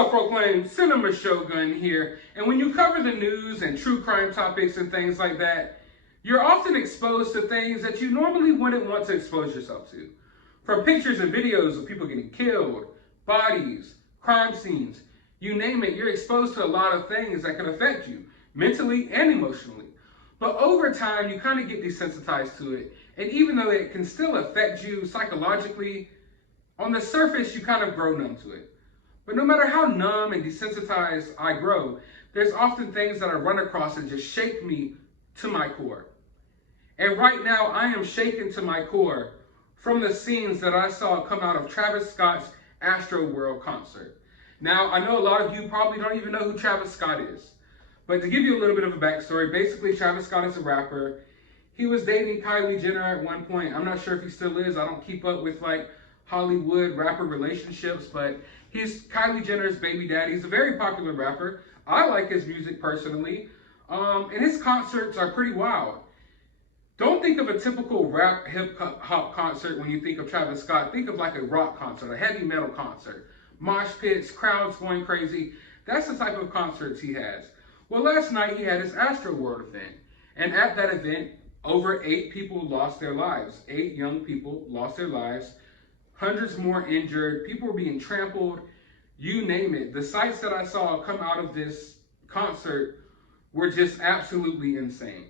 self-proclaimed cinema shogun here, and when you cover the news and true crime topics and things like that, you're often exposed to things that you normally wouldn't want to expose yourself to. From pictures and videos of people getting killed, bodies, crime scenes, you name it, you're exposed to a lot of things that can affect you, mentally and emotionally. But over time, you kind of get desensitized to it, and even though it can still affect you psychologically, on the surface, you kind of grow numb to it. But no matter how numb and desensitized I grow, there's often things that I run across that just shake me to my core. And right now, I am shaken to my core from the scenes that I saw come out of Travis Scott's AstroWorld concert. Now, I know a lot of you probably don't even know who Travis Scott is. But to give you a little bit of a backstory, basically Travis Scott is a rapper. He was dating Kylie Jenner at one point. I'm not sure if he still is. I don't keep up with like Hollywood rapper relationships, but he's Kylie Jenner's baby daddy. He's a very popular rapper. I like his music personally. And his concerts are pretty wild. Don't think of a typical rap hip hop concert when you think of Travis Scott. Think of like a rock concert, a heavy metal concert. Mosh pits, crowds going crazy. That's the type of concerts he has. Well, last night he had his AstroWorld event. And at that event, over 8 people lost their lives. 8 young people lost their lives. Hundreds more injured. People were being trampled. You name it. The sights that I saw come out of this concert were just absolutely insane.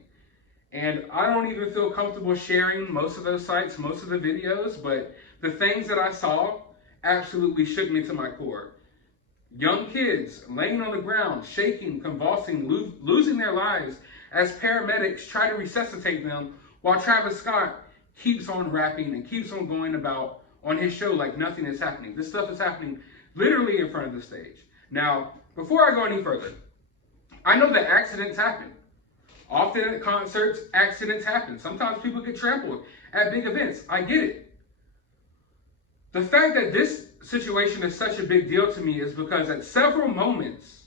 And I don't even feel comfortable sharing most of those sites, most of the videos, but the things that I saw absolutely shook me to my core. Young kids laying on the ground, shaking, convulsing, losing their lives as paramedics try to resuscitate them while Travis Scott keeps on rapping and keeps on going about on his show like nothing is happening. This stuff is happening literally in front of the stage. Now, before I go any further, I know that accidents happen. Often at concerts, accidents happen. Sometimes people get trampled at big events. I get it. The fact that this situation is such a big deal to me is because at several moments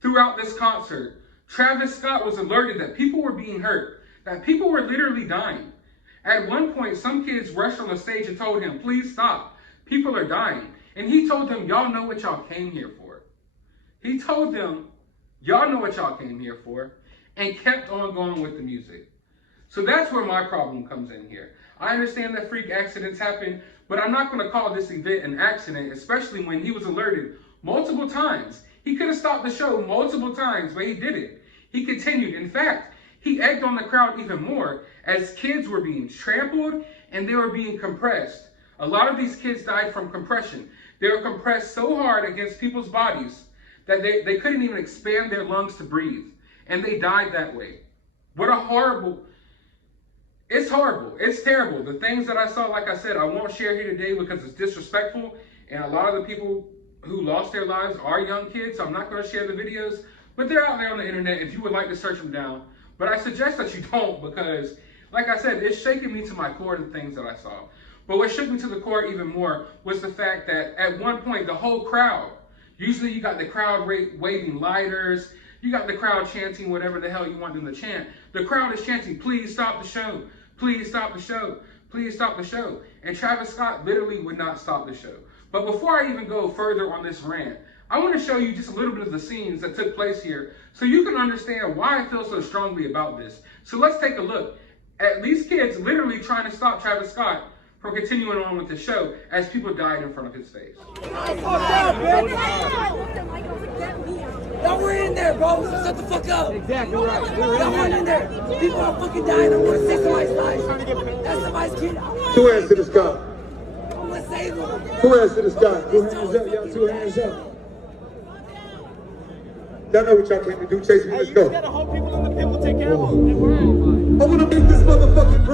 throughout this concert, Travis Scott was alerted that people were being hurt, that people were literally dying. At one point, some kids rushed on the stage and told him, "Please stop. People are dying." And he told them, "Y'all know what y'all came here for." He told them, "Y'all know what y'all came here for," and kept on going with the music. So that's where my problem comes in here. I understand that freak accidents happen, but I'm not going to call this event an accident, especially when he was alerted multiple times. He could have stopped the show multiple times, but he didn't. He continued. In fact, he egged on the crowd even more as kids were being trampled and they were being compressed. A lot of these kids died from compression. They were compressed so hard against people's bodies that they couldn't even expand their lungs to breathe. And they died that way. What a horrible, it's horrible, it's terrible. The things that I saw, like I said, I won't share here today because it's disrespectful. And a lot of the people who lost their lives are young kids, so I'm not going to share the videos. But they're out there on the internet if you would like to search them down. But I suggest that you don't because, like I said, it's shaking me to my core, the things that I saw. But what shook me to the core even more was the fact that at one point, the whole crowd, usually you got the crowd waving lighters, you got the crowd chanting whatever the hell you want them to chant. The crowd is chanting, "Please stop the show. Please stop the show. Please stop the show." And Travis Scott literally would not stop the show. But before I even go further on this rant, I want to show you just a little bit of the scenes that took place here so you can understand why I feel so strongly about this. So let's take a look at these kids literally trying to stop Travis Scott from continuing on with the show as people died in front of his face. Y'all were in there, bro. So shut the fuck up. Exactly right. Y'all weren't in there. People are fucking dying. I'm gonna save somebody's life. That's somebody's kid. Two hands to the sky. I'm gonna save them. Two hands to the sky. 2 hands up, y'all. 2 hands up. Y'all know what y'all came to do. Chase me. Let's go. You gotta hold people in the pit. We'll take care of them. I wanna make this motherfucking.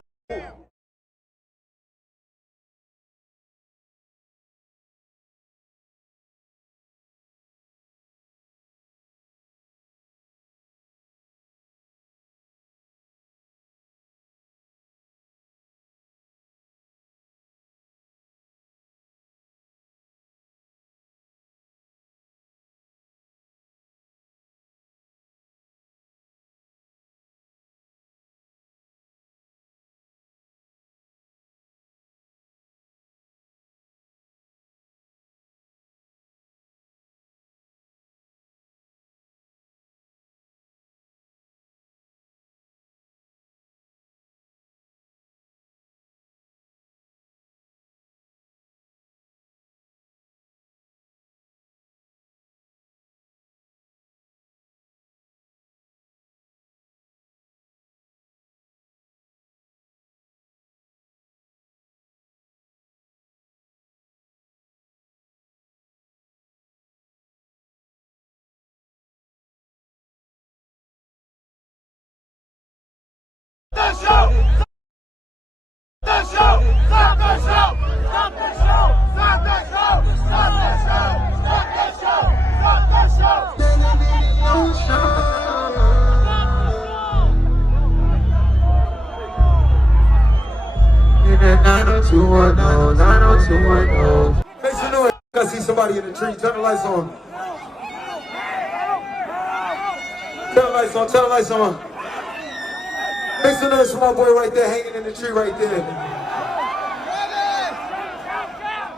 Make some noise. I see somebody in the tree. Turn the lights on. Turn the lights on. Turn the lights on. Make some noise for my boy right there, hanging in the tree right there.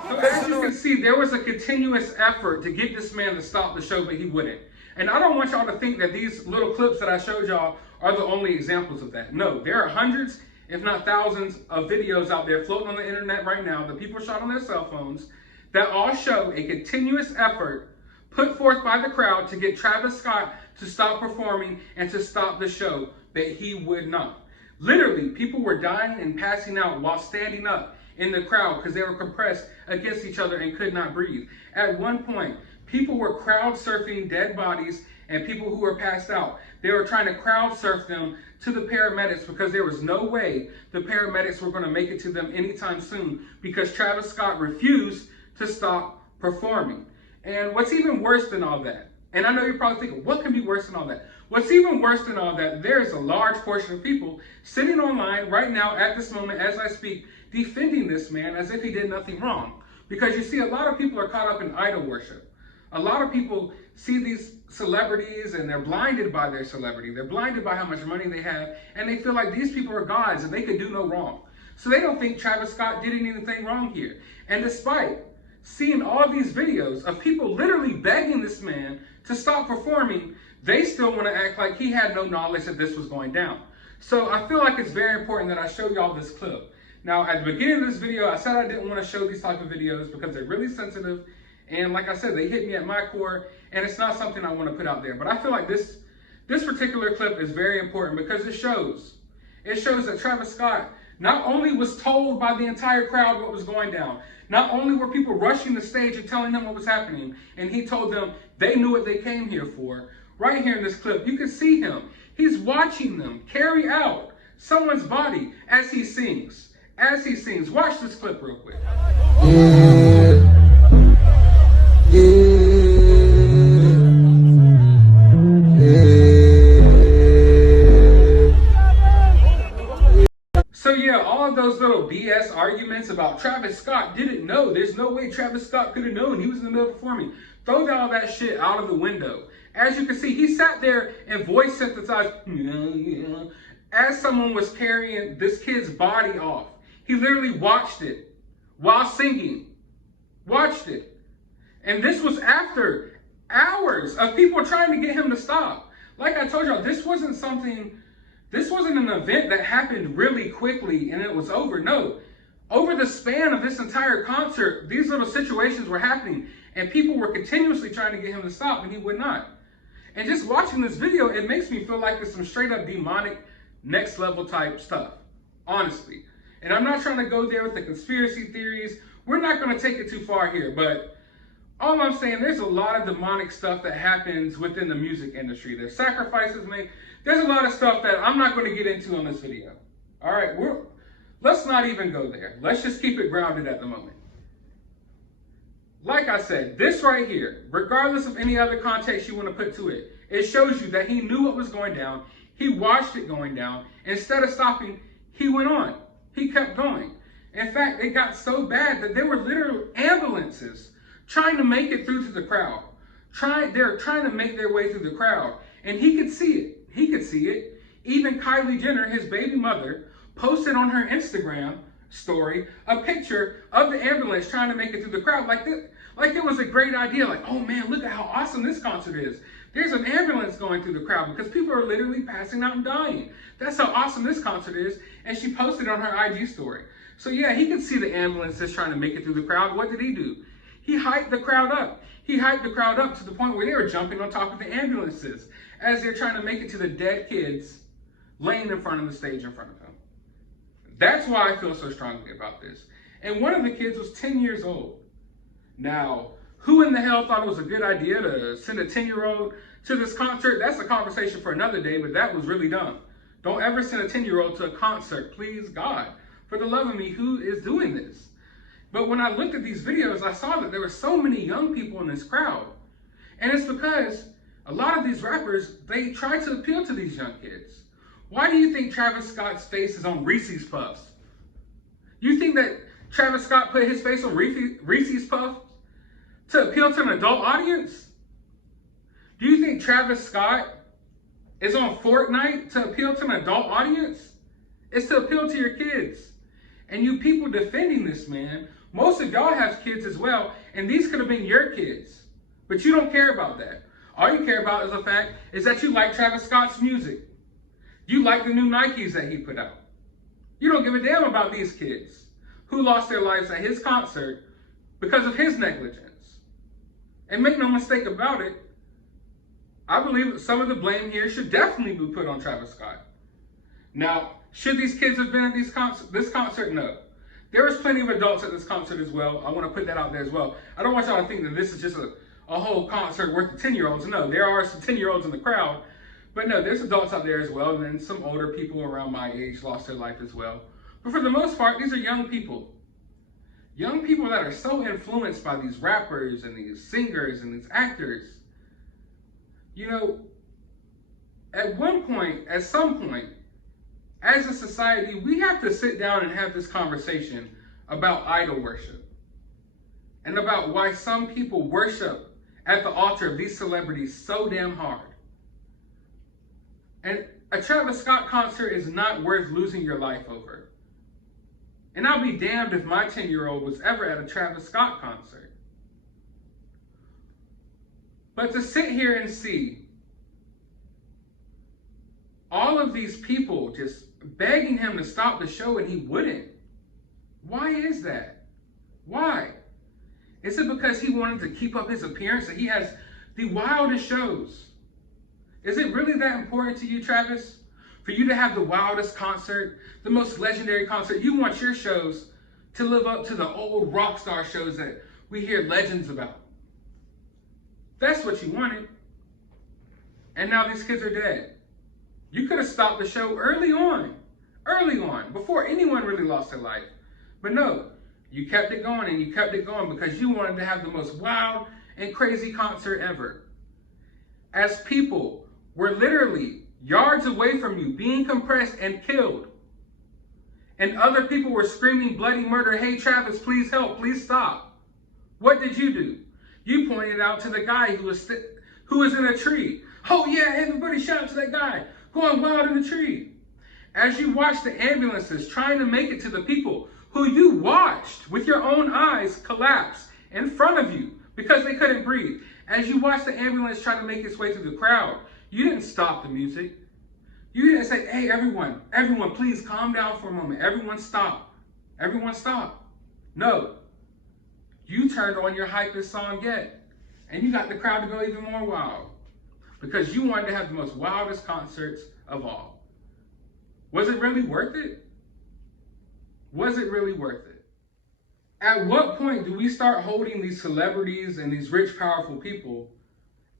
So as you can see, there was a continuous effort to get this man to stop the show, but he wouldn't. And I don't want y'all to think that these little clips that I showed y'all are the only examples of that. No, there are hundreds, if not thousands, of videos out there floating on the internet right now that people shot on their cell phones that all show a continuous effort put forth by the crowd to get Travis Scott to stop performing and to stop the show, but he would not. Literally, people were dying and passing out while standing up in the crowd because they were compressed against each other and could not breathe. At one point, people were crowd surfing dead bodies and people who were passed out. They were trying to crowd surf them to the paramedics because there was no way the paramedics were going to make it to them anytime soon because Travis Scott refused to stop performing. And what's even worse than all that, and I know you're probably thinking, what can be worse than all that? What's even worse than all that, there's a large portion of people sitting online right now at this moment as I speak, defending this man as if he did nothing wrong. Because you see, a lot of people are caught up in idol worship. A lot of people see these celebrities and they're blinded by their celebrity. They're blinded by how much money they have, and they feel like these people are gods and they could do no wrong. So they don't think Travis Scott did anything wrong here. And despite seeing all these videos of people literally begging this man to stop performing, they still want to act like he had no knowledge that this was going down. So I feel like it's very important that I show y'all this clip. Now, at the beginning of this video, I said I didn't want to show these type of videos because they're really sensitive. And like I said, they hit me at my core, and it's not something I want to put out there. But I feel like this particular clip is very important because it shows that Travis Scott not only was told by the entire crowd what was going down, not only were people rushing the stage and telling them what was happening, and he told them they knew what they came here for. Right here in this clip, you can see him. He's watching them carry out someone's body as he sings. As he sings. Watch this clip real quick. So yeah, all of those little BS arguments about Travis Scott didn't know. There's no way Travis Scott could have known he was in the middle of performing. Throw all that shit out of the window. As you can see, he sat there and voice synthesized as someone was carrying this kid's body off. He literally watched it while singing. Watched it. And this was after hours of people trying to get him to stop. Like I told y'all, this wasn't an event that happened really quickly and it was over. No. Over the span of this entire concert, these little situations were happening and people were continuously trying to get him to stop and he would not. And just watching this video, it makes me feel like it's some straight up demonic, next level type stuff. Honestly. And I'm not trying to go there with the conspiracy theories. We're not going to take it too far here, but all I'm saying, there's a lot of demonic stuff that happens within the music industry. There's sacrifices made. There's a lot of stuff that I'm not going to get into on this video. All right, let's not even go there. Let's just keep it grounded at the moment. Like I said, this right here, regardless of any other context you want to put to it, it shows you that he knew what was going down. He watched it going down. Instead of stopping, he went on. He kept going. In fact, it got so bad that there were literal ambulances trying to make it through to the crowd. They're trying to make their way through the crowd. And he could see it. He could see it. Even Kylie Jenner, his baby mother, posted on her Instagram story a picture of the ambulance trying to make it through the crowd like it was a great idea. Like, oh man, look at how awesome this concert is. There's an ambulance going through the crowd because people are literally passing out and dying. That's how awesome this concert is. And she posted on her IG story. So yeah, he could see the ambulances trying to make it through the crowd. What did he do? He hyped the crowd up. He hyped the crowd up to the point where they were jumping on top of the ambulances as they're trying to make it to the dead kids laying in front of the stage in front of him. That's why I feel so strongly about this. And one of the kids was 10 years old. Now, who in the hell thought it was a good idea to send a 10-year-old to this concert? That's a conversation for another day, but that was really dumb. Don't ever send a 10-year-old to a concert, please God. For the love of me, who is doing this? But when I looked at these videos, I saw that there were so many young people in this crowd. And it's because a lot of these rappers, they try to appeal to these young kids. Why do you think Travis Scott's face is on Reese's Puffs? You think that Travis Scott put his face on Reese's Puffs to appeal to an adult audience? Do you think Travis Scott is on Fortnite to appeal to an adult audience? It's to appeal to your kids. And you people defending this man, most of y'all have kids as well, and these could have been your kids. But you don't care about that. All you care about is the fact is that you like Travis Scott's music. You like the new Nikes that he put out. You don't give a damn about these kids who lost their lives at his concert because of his negligence. And make no mistake about it, I believe that some of the blame here should definitely be put on Travis Scott. Now, should these kids have been at this concert? No. There was plenty of adults at this concert as well. I want to put that out there as well. I don't want y'all to think that this is just a whole concert worth of 10-year-olds. No, there are some 10-year-olds in the crowd. But no, there's adults out there as well. And then some older people around my age lost their life as well. But for the most part, these are young people. Young people that are so influenced by these rappers and these singers and these actors. You know, at some point, as a society, we have to sit down and have this conversation about idol worship and about why some people worship at the altar of these celebrities so damn hard. And a Travis Scott concert is not worth losing your life over. And I'll be damned if my 10-year-old was ever at a Travis Scott concert. But to sit here and see all of these people just begging him to stop the show and he wouldn't. Why is that? Why? Is it because he wanted to keep up his appearance and he has the wildest shows? Is it really that important to you, Travis? For you to have the wildest concert, the most legendary concert? You want your shows to live up to the old rock star shows that we hear legends about. That's what you wanted. And now these kids are dead. You could have stopped the show early on, before anyone really lost their life. But no, you kept it going and you kept it going because you wanted to have the most wild and crazy concert ever. As people were literally yards away from you being compressed and killed. And other people were screaming bloody murder, hey Travis, please help, please stop. What did you do? You pointed out to the guy who was in a tree. Oh yeah, everybody shout to that guy going wild in the tree. As you watched the ambulances trying to make it to the people who you watched with your own eyes collapse in front of you because they couldn't breathe. As you watched the ambulance try to make its way through the crowd, you didn't stop the music. You didn't say, hey, everyone, please calm down for a moment. Everyone stop. Everyone stop. No. You turned on your hypest song yet. And you got the crowd to go even more wild. Because you wanted to have the most wildest concerts of all. Was it really worth it? Was it really worth it? At what point do we start holding these celebrities and these rich, powerful people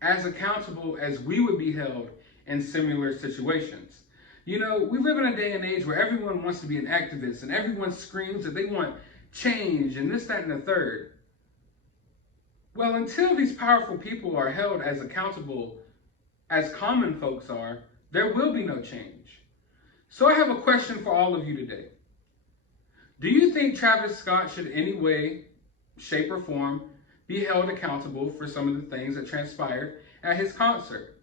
as accountable as we would be held in similar situations? You know, we live in a day and age where everyone wants to be an activist and everyone screams that they want change and this, that, and the third. Well, until these powerful people are held as accountable as common folks are, there will be no change. So I have a question for all of you today. Do you think Travis Scott should in any way, shape, or form be held accountable for some of the things that transpired at his concert?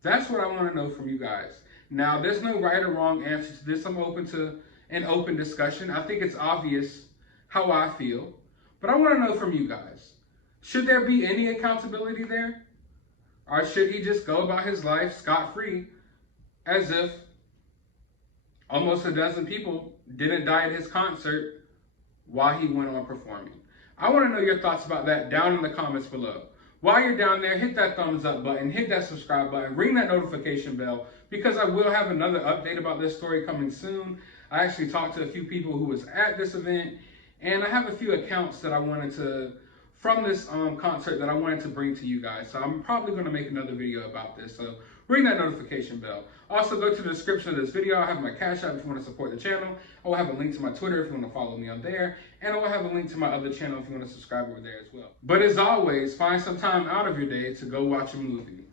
That's what I want to know from you guys. Now, there's no right or wrong answer to this. I'm open to an open discussion. I think it's obvious how I feel, but I want to know from you guys. Should there be any accountability there? Or should he just go about his life scot-free as if almost a dozen people didn't die at his concert while he went on performing? I want to know your thoughts about that down in the comments below. While you're down there, hit that thumbs up button, hit that subscribe button, ring that notification bell, because I will have another update about this story coming soon. I actually talked to a few people who was at this event, and I have a few accounts that I wanted to, from this concert that I wanted to bring to you guys. So I'm probably going to make another video about this. So ring that notification bell. Also, go to the description of this video. I'll have my CashApp if you want to support the channel. I will have a link to my Twitter if you want to follow me on there. And I will have a link to my other channel if you want to subscribe over there as well. But as always, find some time out of your day to go watch a movie.